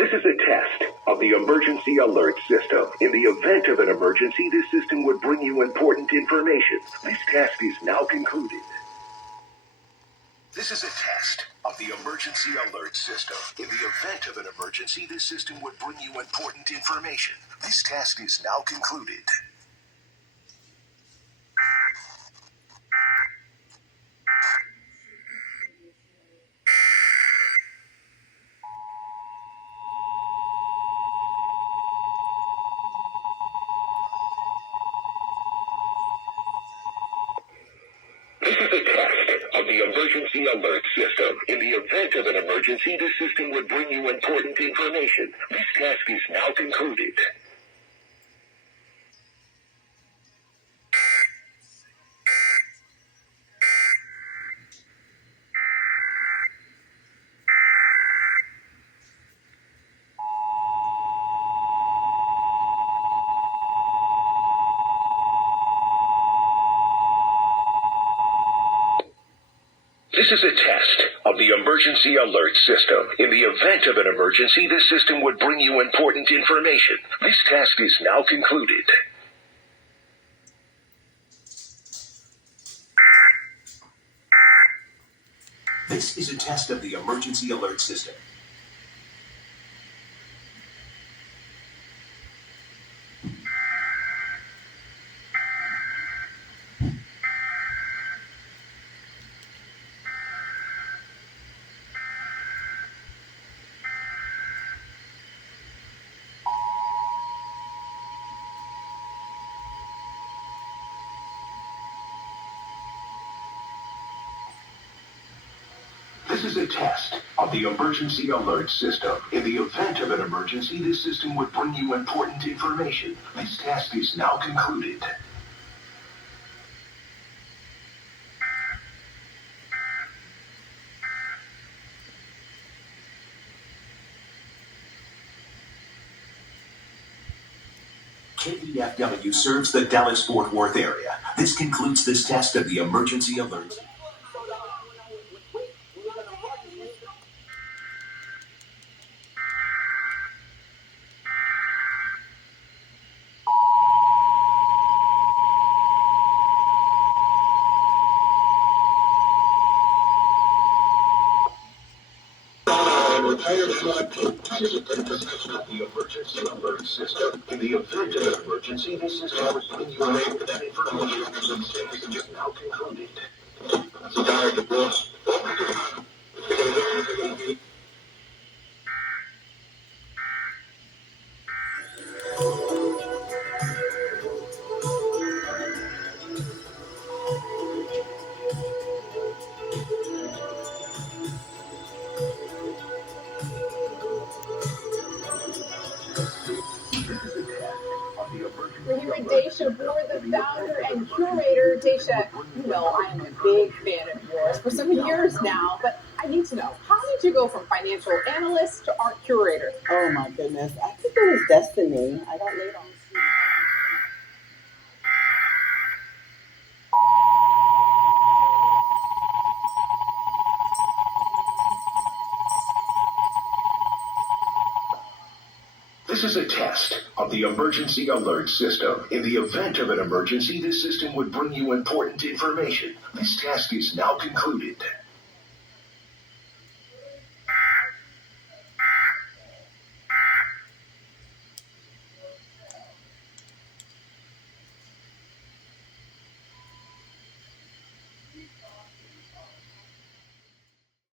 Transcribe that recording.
This is a test of the emergency alert system. In the event of an emergency, this system would bring you important information. This task is now concluded. This is a test of the emergency alert system. In the event of an emergency, this system would bring you important information. This task is now concluded. This is a test of the emergency alert system. In the event of an emergency, this system would bring you important information. This task is now concluded. This is a test of the emergency alert system. In the event of an emergency, this system would bring you important information. This task is now concluded. This is a test of the emergency alert system. This is a test of the emergency alert system. In the event of an emergency, this system would bring you important information. This task is now concluded. KDFW serves the Dallas-Fort Worth area. This concludes this test of the emergency alert. The emergency alert system. In the event of an emergency, this system would bring you that information. This is now concluded. We're here with Daisha Bohr, the founder and curator. Daisha, you know I am a big fan of yours for some years now, but I need to know, how did you go from financial analyst to art curator? Oh my goodness, I think it was destiny. I got laid on. This is a test of the emergency alert system. In the event of an emergency, this system would bring you important information. This task is now concluded.